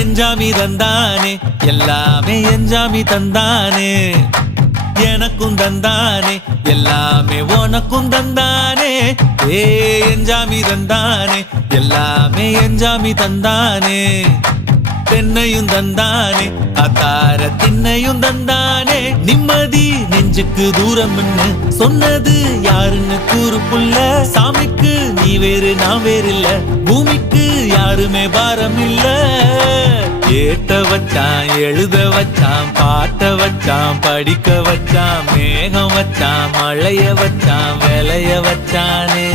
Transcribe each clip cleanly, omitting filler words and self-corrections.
எஞ்சாமி தந்தானே எல்லாமே எஞ்சாமி தந்தானே எனக்கும் தந்தானே எல்லாமே உனக்கும் தந்தானே ஏ எஞ்சாமி தந்தானே எல்லாமே எஞ்சாமி தந்தானே தென்னையும் தந்தானே அத்தார திண்ணையும் தந்தானே நிம்மதி நெஞ்சுக்கு தூரம்னு சொன்னது யாருன்னு கூறு புள்ள சாமிக்கு நீ வேறு நான் வேறு இல்ல பூமிக்கு யாருமே பாரம் இல்ல ஏத்த வச்சான் எழுத வச்சான் பாட்ட வச்சான் படிக்க வச்சான் மேகம் வச்சான் மழைய வச்சான் விளைய வச்சானே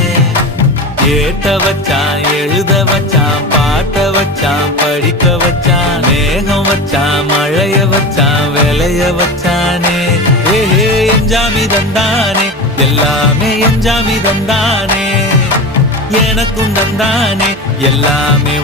ஏத்த வச்சான் எழுத வச்சான் பாட்ட வச்சான் படிக்க வச்சான் மேகம் வச்சான் மழைய வச்சான் விளைய வச்சானே ஏஹே எஞ்சாமி தந்தானே எல்லாமே எஞ்சாமி தந்தானே எனக்கும் தந்தானே எல்லாமே